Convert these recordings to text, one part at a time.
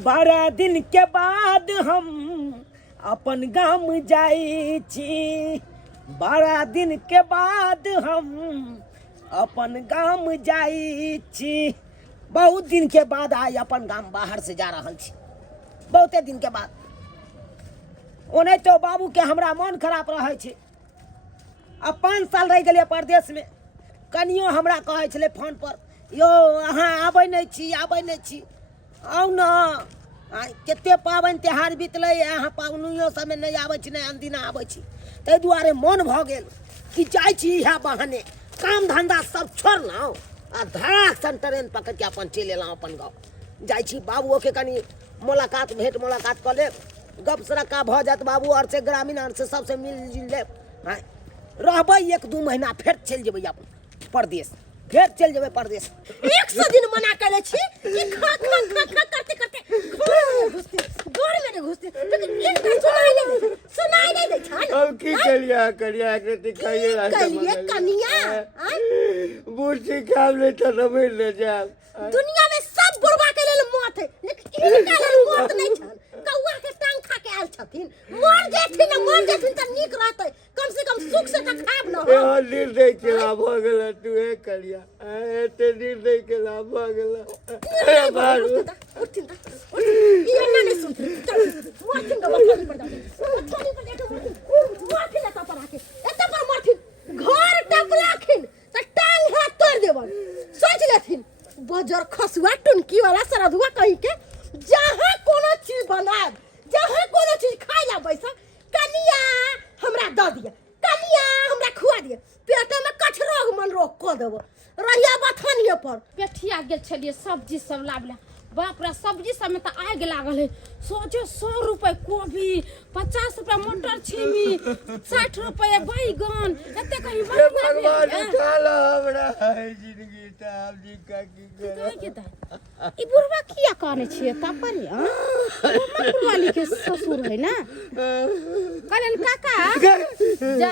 12 दिन के बाद हम अपन गाम जाई छी। 12 दिन के बाद हम अपन गाम जाई छी। बहुत दिन के बाद आई अपन गाम बाहर से जा रहा छी, बहुते दिन के बाद। ओने तो बाबू के हमरा मन खराब रहे छे। अब 5 साल रह गए परदेश में। कनियो हमरा कहे छले फोन पर, यो अहाँ आबै नहीं छी, आउ ना। केते पाबन त्योहार बीतल, अहाँ पावनियो सब में नहीं आबै छी, नहीं अनदिना आबै छी। तै दुआरे मन भ गेल कि जाय छी इहा बहाने काम धंधा सब छोड़लहुँ आ धड़ाक सन ट्रेन पकड़ के अपन चलि एलहुँ अपन गाँव। जाय छी बाबुओ के कनी मुलाकात भेंट मुलाकात कर लेब, गप सरक्का भ जात बाबू और से ग्रामीण और से सबसे मिल जुल लेब। रहबै 1-2 महीना, फिर चल जेबै अपन परदेश, फिर चल जेबै परदेश। 100 दिन मना करे छी कि खा करते घर में घुसते, लेकिन एक बार सुनाई नहीं दे छन। अब की करिया के दिखाइए कलिए कनिया बूढ़ी काम ले तो रमे ले जा। दुनिया में सब बुढ़वा के लेल मौत है, लेकिन इनका लेल मौत नहीं छन। कौआ के टांग खा के आयल छथिन, मर जेथिन त नीक रहतै, कम से कम सुख से त खाब न हो। ए निर्दय के लाभ हो गेल तू ए करिया, एते निर्दय के लाभ हो गेल। ए बार उठिन ये ना नहीं सुन, चल मरथिन का बकरी पर जाके मरथिन त पर आके एते पर मरथिन, घर टप राखिन त टांग हाथ तोड़ देबन। सोच लेथिन बजर खसुआ टुनकी वाला सरधुआ कहि के जहां कोनो चीज बनाब, जहां कोनो चीज खाइ ला बैसा, कनिया हमरा द दिया, कनिया हमरा खुआ दिया, पेटे में कछ रोग मन रोग क देबो। रहिया बथानिए पर पेठिया गेल छलिए सब्जी सब लाबला। बाप रे सब्जी सब में तो आग लागल है। सोचे 100 रुपए कोबी, 50 रुपए मटर छीमी, 60 रुपए बैगन, एते कहीं भगवान उठाला हमरा जिंदगी त आप जी का की करे। ई बुढ़वा किया कहने छिए तापर हां बुढ़वाली के ससुर है ना। कहलन काका जा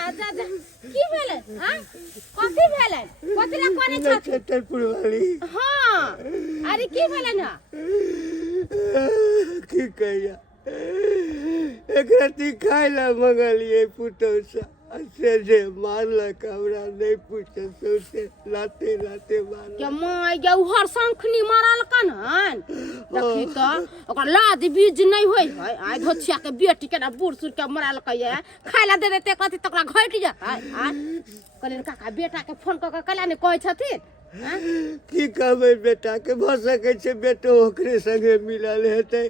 की भेले हां कथि भेले कथि ला कहने छ छतरपुर वाली। हां अरे की भेले ना की कहिया एक राती खाए ला मंगलिए पुतौसा से मारलक, हमरा नहीं पूछे सौसे लाते मारल। के माय गे उहर शंखनी मारल कनहन देखी त ओकर लाद बीज नहीं होय है। आइ धोछिया के बेटी के ना बूढ़ सुर के मारल कहिए खाय ला दे देते कथि तकरा घट जा। आ कहलिन काका बेटा के फोन क के कला ने कहै छथिन की कहबै बेटा के भ सकै छै बेटो ओकरे संगे मिलल हेतै।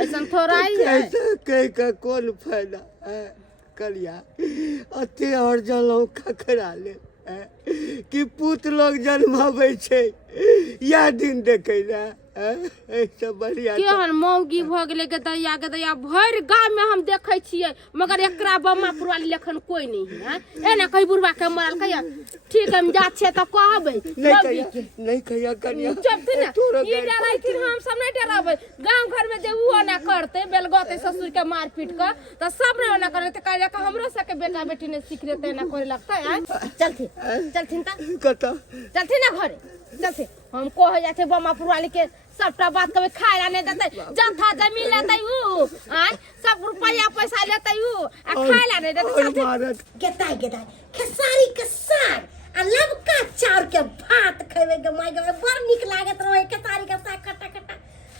ऐसन थोड़ा ही है। कह का कोन फायदा कलिया अते और जलौ खखरा ले कि पुत लोग जन्माबै छै या दिन देखै ना। सब बढ़िया केहन मौगी भ गेलै के दैया भर गांव में हम देखै छियै, मगर एकरा बम्मापुर वाली लेखन कोई नहीं है। एना कहि बुढ़वा के मरल कहिया ठीक हम जा छै त कहबै नहीं कहिया कनिया चुप थी ना। ई डराई थी हम सब नहीं डराबै। गांव घर में जे वो ना करते बेलगते ससुर के मार पीट क त सब ने ना करते कहले का हमरो से के बेटा बेटी ने सीख लेते ना करे लगता है। चलथिन त कता चलथिन ना घरे चलथे हम कह जाते बम्मापुर वाली के सबटा बात कभी खाए ला नहीं देते, जथा जमीन लेते उ सब रुपया पैसा लेते उ आ खाए ला नहीं देते। गेदाय खेसारी के साग आ लबका चाउर के भात खेबे के माय गे बड़ नीक लागत रहे। खेसारी के साग खट्टा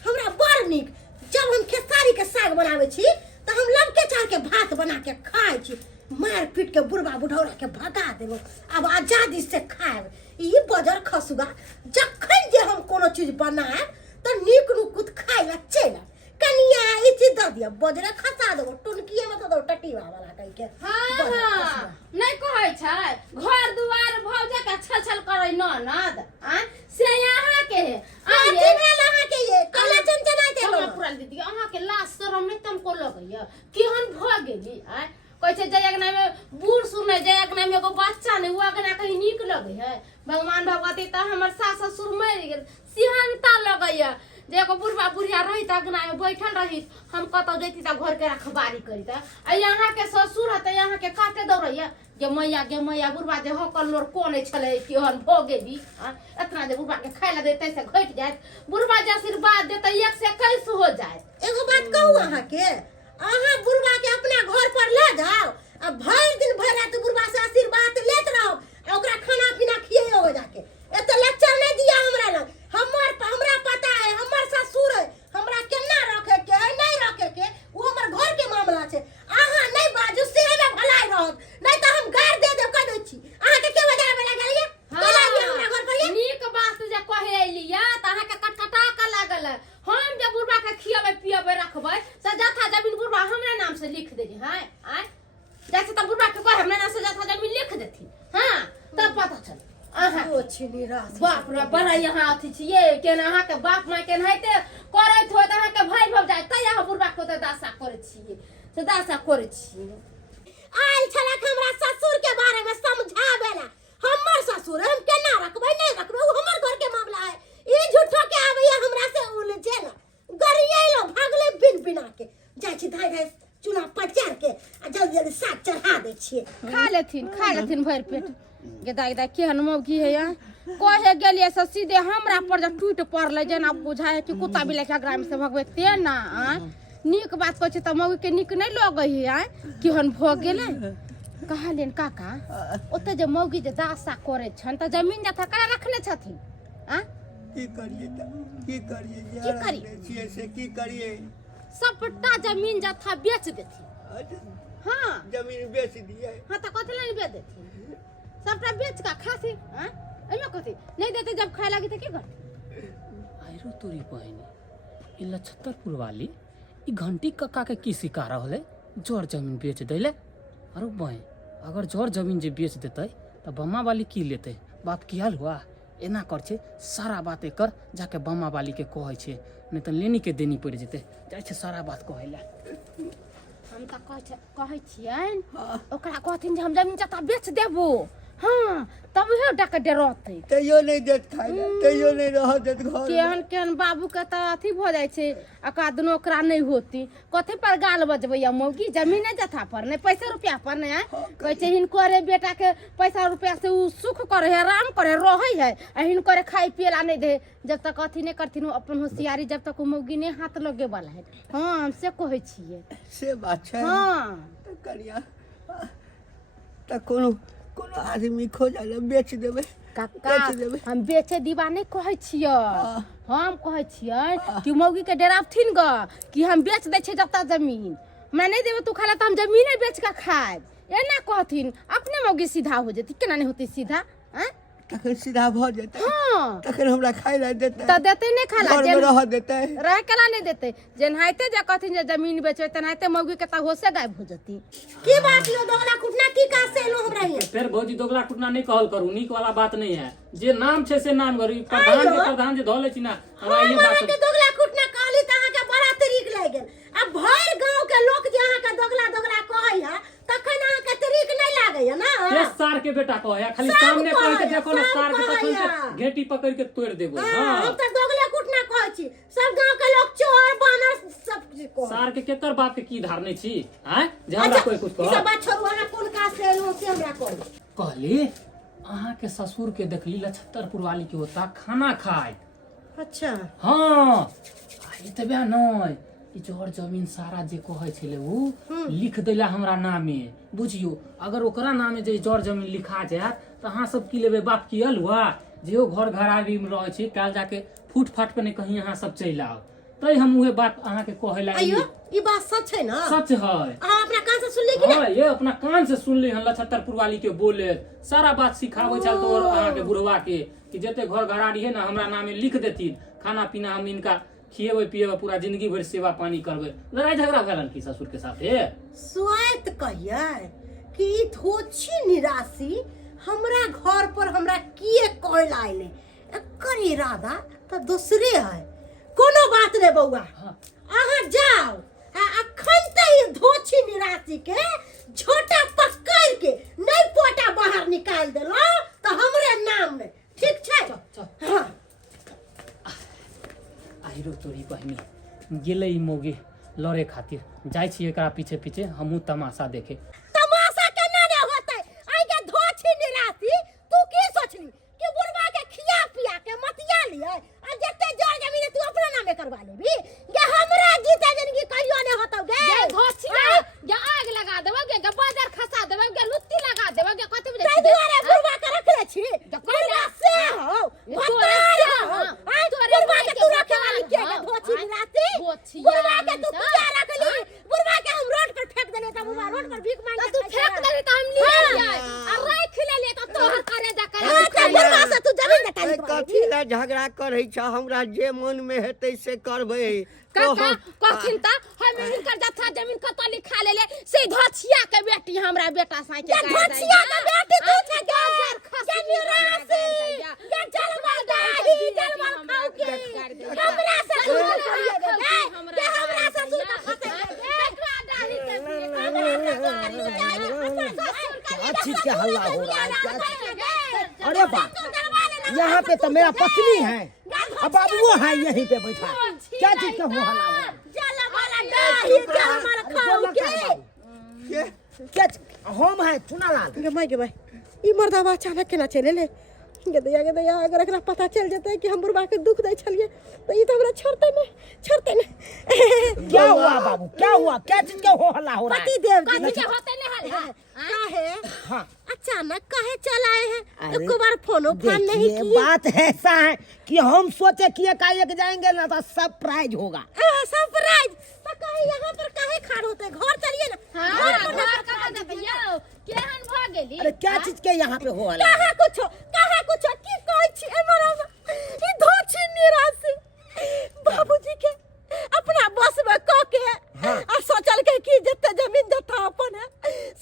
हमरा बड़ नीक। जब हम खेसारी के साग बनावे छी त हम लबके चाउर के भात बना के खाइ छी। मार पीट के बुढ़वा बुढ़ौरा के भगा देबो, अब आजादी से खाएब। ई बजर खसुआ जखन जे हम कोनो चीज बनाएब त नीक नुकुत खाइ ला चल कनिया ई चीज द दिया, बजरे खसा देबो, टुनकिए में द दो टटीवा वाला कहि के। हां नहीं कहै छै घर दुआर भौजा के छल करै ननद से यहाँ के आजी भेल अहाँ के ये कला चंचना के हमरा पूरा दीदी अहाँ के लाज शरम नहीं तुमको लगैया केहन भ गेली कहै छै जयगना में बूढ़ सुनै जयगना में एगो बच्चा नहीं हुआ गना कहीं नीक लगे है। भगवान भगवती त हमर सास ससुर मर गेल सिहनता लगैया जे एगो बुढ़वा बुढ़िया रही त अगना में बैठल रही हम कतौ जैती त घर के रखबारी करी त यहाँ के ससुर है त यहाँ के काटे दौड़ैया गे मैया बुढ़वा जे हकल लोर कोने छले केहन भ गेली इतना जे बुढ़वा के खाय ला देते से घट जाए बुढ़वा जे आशीर्वाद देते 1 से 21 हो जाए। बुढ़बा के खियाबे पियाबे रखबे से जथा जमीन बुढ़बा हमरे नाम से लिख दे हैं आय जैसे त बुढ़बा के कह हमरे नाम से जथा जमीन लिख देती हां तब पता चल आहा ओ छिनी राशि बाप रे बड़ा यहाँ अथी छिए केना अहाँ के बाप माय केन हैते करैत होत अहाँ के भाई भब जाय त यहाँ बुढ़बा को त दासा करे छिए से दासा करे छिए आयल छलक हमरा ससुर के बारे में समझावेला हमर ससुर हम केना रखबै नहीं रखबै वो हमर घर के मामला है ई झूठो के आबैया हमरा से उलझे ना गरियैलो भागले बिन बिना के जाय छी धाय धाय चूल्हा पचार के आ जल्दी जल्दी साग चढ़ा दे छिए खा लेथिन भर पेट गेदा गेदा केहन मौगी है यहाँ कहे गेलिए से सीधे हमरा पर जब टूट पड़ले जेना बुझाए कि कुत्ता बिलाई के ग्राम से भगवे ते ना नीक बात कहै छै त मौगी के नीक नहीं लगै है केहन भ गेलै कहलियन काका ओते जे मौगी जे दासा करे छन त जमीन जथा करा रखने छथिन आ की करिए की करिए? से की करिए सबटा जमीन जथा बेच देथिन हां जमीन बेच दिए हां त कथि नहीं बेच देथिन सबटा बेच का खासी हां एमे कथि नहीं देते जब खाए लगी त की करते आयरो तोरी बहनी ई लछत्तरपुर वाली ई घंटी कक्का के की सिखा रहले जोर जमीन बेच देले अरे बहन अगर जोर जमीन जे बेच देते तो बम्मा वाली की लेते बात किया हुआ एना कर छे सारा बात एकर जाके बम्मा वाली के कहै छे नहीं तो लेनी के देनी पड़ जेते जाय छे सारा बात कहैला हम त कहै छियन ओकरा कहथिन जे हम जमीन जता बेच देबो हां तब हे डका डरते तैयो नहीं देत खाए तैयो नहीं रह देत घर केहन केहन बाबू के त अथी भ जाय छै अका दुनो ओकरा नहीं होती कथे पर गाल बजबै या मौगी जमीने जथा पर नहीं पैसा रुपया पर नहीं कहै छै हिनको रे बेटा के पैसा रुपया से उ सुख करे है आराम करे रहै है आ हिनको रे खाई पियला नहीं दे जब तक अथी नहीं करथिन अपन होशियारी जब तक मौगी नहीं हाथ लगे वाला है हां हम से कहै छियै से बात छै हां त करिया त कोनो आदमी खोजले बेच देबे काका हम बेचे दीवा नहीं कहै छियै हम कहै छियै कि मौगी के डरावथिन ग कि हम बेच दै छै जता जमीन हमरा नहीं देबे तू खाला त हम जमीन बेच के खाएब एना कहथिन अपने मौगी सीधा हो जेती केना नहीं होती सीधा हैं तखन सीधा भ जेतै हां तखन हमरा खाइ ला देतै त देते नहीं खाला घर में रह देतै रह केला नहीं देते जेनाइते जे कहथिन जे जमीन बेचबै तेनाइते मौगी के त होशे गायब हो जती की बात यो दोगला कुटना की का से लो हमरा ये फिर भौजी दोगला कुटना नहीं कहल करू नीक वाला बात नहीं है जे नाम छे से नाम करू प्रधान जे धले छी ना हमरा ये हमरा बात के दोगला कुटना कहली त अहाँ के बड़ा तरीक लाग गेल अब भर गांव के लोग जे अहाँ के दोगला दोगला कहै है तखन अहाँ के तरीक नहीं लागै है ना के सार के बेटा कहया खाली सब सामने कह के कहया, देखो ना सब सार के तखन कहया। से घेटी पकड़ के तोड़ देबो हम हां त दोगला कुटना कहै छी सब गांव के लोग चोर बानर सब कुछ कहै सार के केकर बात के की धारने छी हैं जे हमरा कोई कुछ ई कह सब बात छोड़ू अहाँ कोन का से लो से हमरा कहू कहली अहाँ के ससुर के देखली लछत्तरपुर वाली के होता खाना खाए अच्छा हाँ आई तबे नहीं ई जोर जमीन सारा जे कहै छले उ लिख देला हमरा नामे बुझियो अगर ओकरा नामे जे जोर जमीन लिखा जात त अहाँ सब की लेबे बाप की अलुआ जे ओ घर घरारी में रहै छी काल जाके फूट फाट पे ने कहीं अहाँ सब चल आओ तै हम उहे बात अहाँ के कहै ला अयो ई बात सच है ना सच है अहाँ अपना कान से सुनली कि हाँ ये अपना कान से सुनली हन लछत्तरपुर वाली के बोले सारा बात सिखावे छल तो अहाँ के बुढ़वा के कि जते घर घरारी है ना हमरा नामे लिख देथिन खाना पीना हम इनका खिएबै पिएबै पूरा जिंदगी भर सेवा पानी करबै लड़ाई झगड़ा भेलन की ससुर के साथे स्वायत कहिए कि ई थोची निराशी हमरा घर पर हमरा किए कहल आइले एकर इरादा त दूसरे है कोनो बात नहीं बउआ अहाँ जाओ अखन त ई धोची निराशी के छोटा पकड़ के नहीं पोटा बाहर निकाल देलो त हमरे नाम में ठीक छै हां आइरो तोरी बहनी गेलै ई मोगे लड़े खातिर जाइ छी एकरा पीछे पीछे हमहू तमाशा देखे तमाशा केना ने होतै आई के धोची निराशी तू की सोचली कि बुढ़वा के खिया पिया के मतिया लियै आ जते जड़ जमीन तू अपना नामे करवा लेबी ये हमरा जीते जिंदगी कहियो ने होतौ गे धोछी या आग लगा देबो गे बाजार खसा देबो गे लुत्ती लगा देबो गे कथि बुझै तै दुआरे बुढ़वा के रखले छी बुढ़वा से हो भतार हो आई बुढ़वा के तू रखे वाली के धोची निराशी बुढ़वा के तू किया रखली बुढ़वा के हम रोड पर फेंक देले त बुढ़वा रोड पर भीख मांग के तू फेंक देली त हम ले लियै आ राख ले ले त तोहर करे जा करे बुढ़वा से तू जमीन कथी ला झगड़ा करे छ हमरा जे मन में हेतै से करबै काका कखिन ता हम हिनकर जथा जमीन कत लिखा लेले से धछिया के बेटी हमरा बेटा साथे गाय धछिया के बेटी तू छे जमीन राशि के चलवा दाही जलवा खाऊ के हमरा से हमरा से दूर फसे एकरा दाही क्या चीज के हल्ला हो रहा है? क्या चीज? अरे बाप, यहाँ पे तो मेरा पत्नी है, अब बाबू वो है यहीं पे बैठा। क्या चीज का हल्ला हो रहा है? क्या हम है चुनालाल? गे भाई ई मर्दावा अचानक केना चले ले गे दया अगर एकरा पता चल जते कि हम बुरबा के दुख दै छलिए तो ई तो हमरा छोड़ते नहीं। क्या हुआ बाबू, क्या हुआ? क्या चीज का हो हल्ला हो रहा है? पति देव जी के होते नहीं है काहे हाँ अचानक काहे चल आए हैं? एक बार फोन नहीं देखिए, किए। बात ऐसा है कि हम सोचे कि एकाएक जाएंगे ना तो सरप्राइज होगा। सरप्राइज तो काहे यहाँ पर काहे खाड़ होते? घर चलिए ना। हां घर का दबियो केहन भ गेली? अरे क्या चीज के यहाँ पे हो हल्ला? काहे कुछ की कहै छी हमरा ई धोछी निराशि बाबूजी के अपना बस में क के और सोचल के कि जत्ते जमीन जत्ता अपन है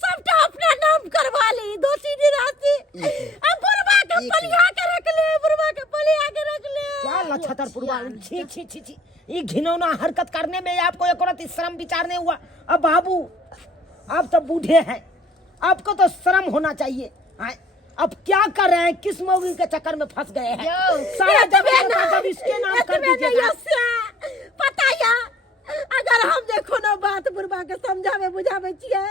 सबटा अपना नाम करवा ली। धोछी निराशि अब बुरबा के पलिया के रख ले, बुरबा के पलिया के रख ले। क्या लछतरपुर वाली, छी छी छी छी, ये घिनौना हरकत करने में आपको एक औरत शर्म विचार नहीं हुआ? अब बाबू आप तो बूढ़े हैं, आपको तो शर्म होना चाहिए। अब क्या कर रहे हैं? किस मौगी के चक्कर में फंस गए हैं? सारा जब इसके नाम कर दीजिएगा। पता या अगर हम देखो ना बात बुरबा के समझावे बुझावे छिए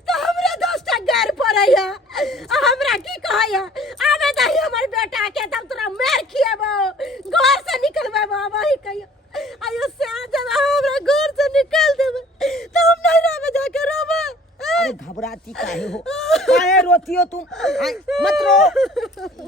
तो हमरे दोस्त गैर पड़ैया हमरा की कहैया आबे दही हमर बेटा के तब तोरा मार खिएबो घर से निकलबेबो वही कहियो आयो से जब हमरा घर से निकल देबे तो हम नहीं रहबे जाके रहबे। अरे घबराती काहे हो, काहे रोती हो तुम? मत रो,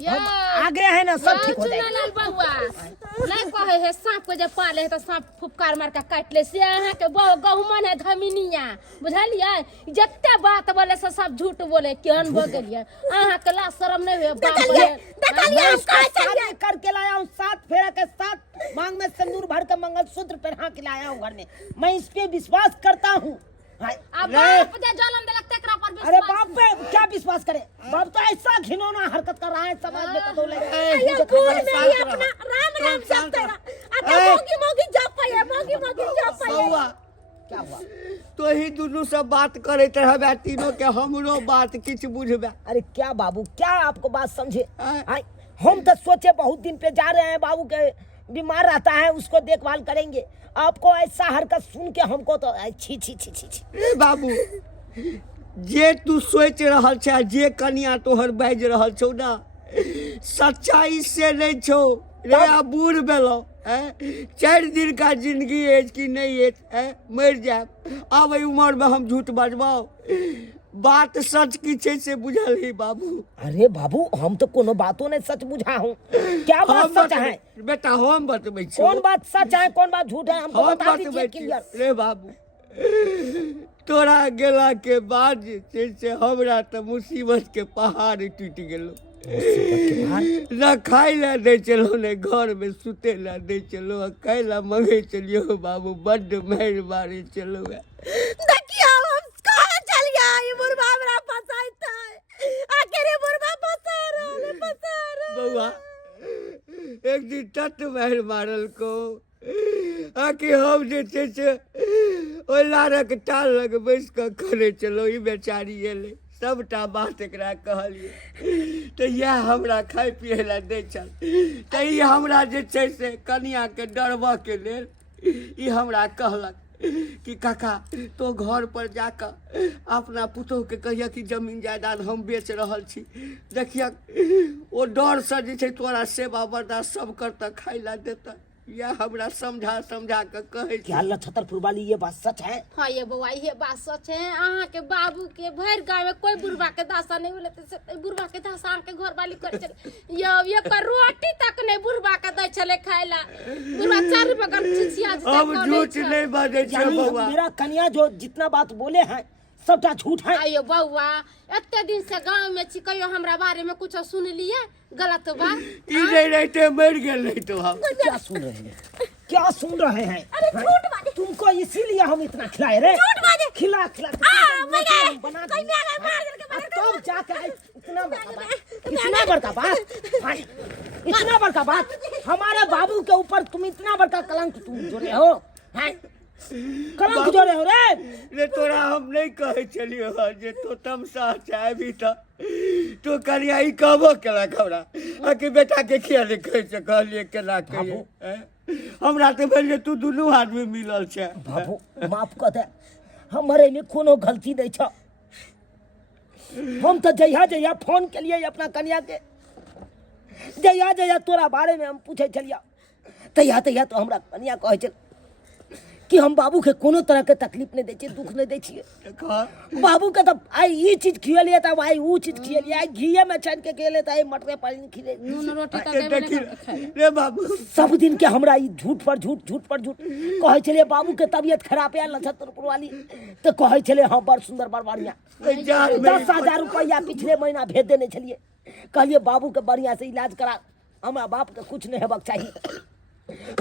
हम आगे है ना, सब ठीक हो जाएगा। चुनालाल बउआ नहीं कहे है सांप को जब पाले है तो सांप फुफकार मार के काट ले से अहाँ के गहुमन है धमिनिया बुझलिए? जत्ते बात बोले से सब झूठ बोले केहन भ गेलिए अहाँ के ला शरम नहीं हुए? बाप देखलिए हम कह चलिए करके लाया हूँ 7 फेरा के साथ मांग में सिंदूर भर के मंगलसूत्र पहना के लाया हूँ घर में। मैं इस पे विश्वास करता हूँ। अब बाप जे जलन देलक तेकरा पर विश्वास। अरे बाप पे क्या विश्वास करे? बाप तो ऐसा घिनौना हरकत कर रहा है समाज में तो ये कौन में ही अपना राम जपते रहा। अब मोगी जप बउआ क्या हुआ? तो ही दुनू से बात करते रहबे तीनों के, हमरो बात किछ बुझबे। अरे क्या बाबू, क्या आपको बात समझे? हाँ। हम तो सोचे बहुत दिन पे जा रहे हैं, बाबू के बीमार रहता है उसको देखभाल करेंगे। आपको ऐसा हरकत सुन के हमको तो छी छी छी छी छी। बाबू जे तू सोच रहल छ, जे कनिया तोहर बाज रहल छौ ना, सच्चाई से नहीं छौ रे। बूढ़ भेलो 4 दिन का जिंदगी है कि नहीं है, मर जाए। अब उम्र में हम झूठ बजबाओ? बात सच की छे से बुझल ही बाबू। अरे बाबू हम तो कोनो बातों ने सच बुझा हूँ। क्या बात सच है बेटा? हम बतबै छी कौन बात सच है कौन बात झूठ है, हमको हम बता दीजिए बतबै क्लियर। छी रे बाबू। तोरा गेला के बाद से हमरा तो मुसीबत के पहाड़ टूट गेलो। न खाई ला दे चलो, न घर में सुते ला दे चलो, कैला मंगे चलियो बाबू, बड्ड मेहर मारे चलो। देखिए हम कहां चल गया? ये बुरबा हमरा फसाइता है, आखिर ये बुरबा फसा रहा। बउआ एक दिन तट मेहर मारल को आके हम जे छे से ओइ लारक टाल लग बैस के करे चलो। ई बेचारी एले, सबटा बात एकरा कहलिए तो यह हमरा खाए पिए ला दे चल। तो ई हमरा जे छै से कनिया के डरबा के लेल ई हमरा कहलक कि काका तो घर पर जाकर अपना पुतोह के कहिया कि जमीन जायदाद हम बेच रहल छी। देखिए ओ डर से जे छै तोरा सेवा बर्दाश्त सब करता खाई ला देता। या हमरा समझा के कहे क्या लछतरपुर वाली ये बात सच है? हाँ ये बउआ ये बात सच है। अहाँ के बाबू के भर गाँव में कोई बुरबा के दासा नहीं मिले तो बुरबा के दासा अहाँ के घर वाली करे चले। ये पर रोटी तक नहीं बुरबा के दे चले खाए ला। बुरबा 4 रुपया का चिचिया अब झूठ नहीं बाजे छै बउआ। मेरा कन्या जो जितना बात बोले हैं सबटा झूठ है। आयो बउआ एते दिन से गांव में छी कहियो हमरा बारे में कुछ सुन लिए गलत बात ई नहीं रहते मर गेल नहीं तो हम क्या सुन रहे हैं, क्या सुन रहे हैं? अरे झूठ बात तुमको इसीलिए हम इतना खिलाए रे, झूठ बात खिला खिला के मैं बना कोई दिए। मैं मार करके और तब जाके इतना बड़का बात, इतना बड़का बात, हाँ, इतना बड़का बात हमारे बाबू के ऊपर तुम इतना बड़का कलंक तुम जोड़े हो, हाँ? कलंक जोड़े हो रे। रे तोरा हम नहीं कहे चलियो जे तो तमसा चाहे भी था तो करिया ई कहबो केला खबरा आ कि बेटा के खिया ले कहे से कहलिए केला कहिए हमरा तो भेल तू दुनू आदमी मिलल छे। बाबू माफ कर दे, हमारे में कोनो गलती नहीं छ। हम तो जहिया जहिया फोन के लिए अपना कन्या के जहिया जहिया तोरा बारे में हम पूछे चलिया तहिया तहिया तो हमरा कन्या कहे चल कि हम बाबू के कोनो तरह के तकलीफ नहीं दे छिए, दुख नहीं दे छिए। बाबू के तो आई ई चीज खियलिए तब आई वो चीज खियलिए, आई घीए में छान के खियले त आई मटरे पानी खिले नून रोटी का देबे नहीं खाए। रे बाबू सब दिन के हमरा ई झूठ पर झूठ कहे चले बाबू के तबीयत खराब है नक्षत्रपुर वाली तो कहे चले हाँ बड़ सुंदर बड़ बढ़िया 10,000 रुपया पिछले महीना भेज देने चलिए, कहलिए बाबू के बढ़िया से इलाज करा, हमरा बाप के कुछ नहीं हेबाक चाहिए।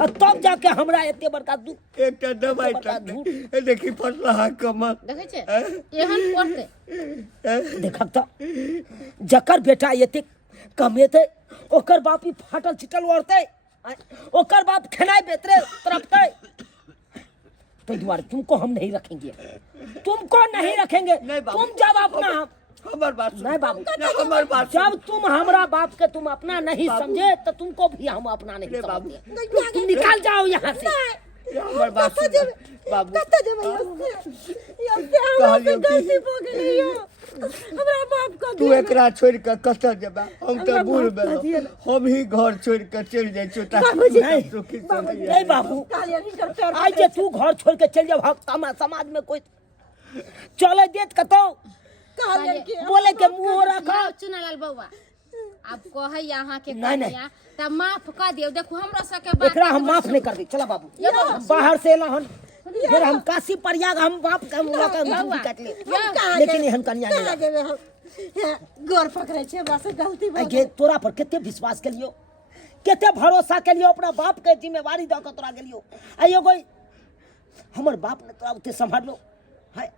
और तब जाके हमरा एते बड़का दुख एक दवाई तक देखी फसला है कमर देखे छे एहन पड़ते देखब तो जकर बेटा एते कमेते ओकर बाप ही फाटल चिटल ओढ़ते, ओकर बाप खेनाई बेतरे तरफते। तो द्वारा तुमको हम नहीं रखेंगे, तुमको नहीं रखेंगे। तुम जब अपना हमार बात सुन। नहीं बाबू हमार बात जब तुम हमरा बाप के तुम अपना नहीं समझे तो तुमको भी हम अपना नहीं समझते। तुम निकाल जाओ यहाँ से। हमार बात सुन बाबू कत जेबै हमरा से गलती हो गेलै यो हमरा बाप का तू एकरा छोड़ के कत जेबा, हम तो बूढ़ बेलो हम ही घर छोड़ के चल जाय छु नहीं बाबू आज जे तू घर छोड़ के चल जाओ समाज में कोई चले देत कतो बोले के मुंह रखा चुनालाल बउआ अब कहे यहाँ के नहीं, नहीं। कन्या तब माफ कर दियो। देखो हमरा सके बात एकरा हम माफ नहीं कर दी। चला बाबू हम बाहर से एला हन फिर हम काशी प्रयाग हम बाप के मुलाका हम काट ले, लेकिन एहन कन्या नहीं जेबै हम गोर पकड़े छै हमरा से गलती हो आगे तोरा पर कितने विश्वास के लियो, कितने भरोसा के लियो, अपना बाप के जिम्मेवारी द के तोरा गेलियो। आइयो कोई हमर बाप ने तोरा उते संभालो है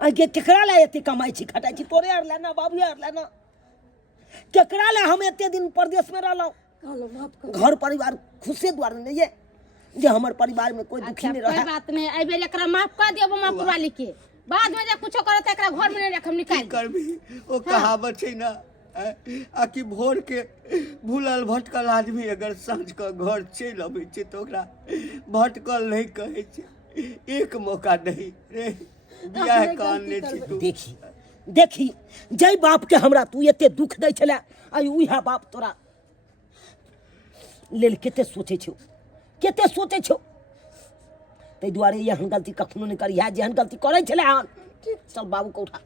आगे केकरा ले एते कमाई छी खटाई छी तोरे आर लेना बाबू आर लेना केकरा ले हम एते दिन परदेश में रहलो। घर परिवार खुशे द्वार नहीं है जे हमर परिवार में कोई दुखी नहीं कोई रहा। बात नहीं आई बेल एकरा माफ कर दियो माफ वाली के बाद में जे कुछो करत एकरा घर में नहीं रखम निकाल करबी ओ कहावत छै ना आ कि भोर के भूलल भटकल आदमी अगर साँझ के घर चल अबै छै तो ओकरा भटकल नहीं कहे छै, एक मौका नहीं रे बियाह कान ने छी तू। देखी जय बाप के हमरा तू एते दुख दै छले आई उहा बाप तोरा लेल केते सोचे छौ तै दुआरे एहन गलती कखनो नहीं करी है जेहन गलती करे छले हन। चल बाबू को उठा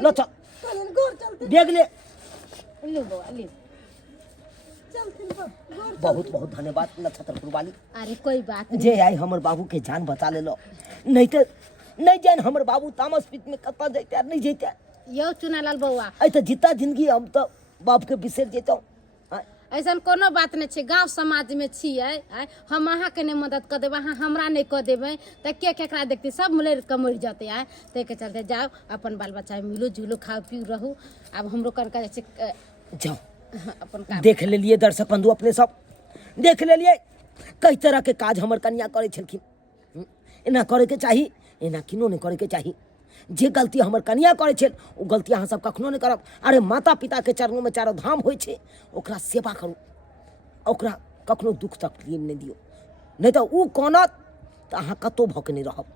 लो चल गोर चलते देख ले। लो बउआ ले बहुत बहुत धन्यवाद नक्षत्रपुर वाली। अरे कोई बात जे आई हमर बाबू के जान बचा लेलो, नहीं तो नहीं जान हमर बाबू तामस पीट में कत जैते नहीं जैते। यो चुनालाल बउआ ऐ तो जीता जिंदगी हम तो बाप के बिसर जेतो। ऐसा कोनो बात नहीं छै, गांव समाज में छियै हम अहाँ के नहीं मदद कर देबै अहाँ हमरा नहीं कर देबै तो के केकरा देखते सब मिल के मर जाते है। ते के चलते जाओ अपन बाल बच्चा मिलो जुलो खाओ पियो रहू। अब हमरो कनका जाओ अपन काम देख ले लिए दर्शक बंधु अपने सब देख ले लिए कई तरह के काज हमर कन्या करे छलखिन। एना करे के चाही, एना किनो नहीं करे के चाही। जे गलती हमर कन्या करे छल ओ गलती अहाँ सब कखनो नहीं करब। अरे माता पिता के चरणों में चारो धाम होइ छै, ओकरा सेवा करू, ओकरा कखनो दुख तकलीफ नहीं दियो, नहीं तो ऊ कानत तो अहाँ कतो भके नहीं रहब।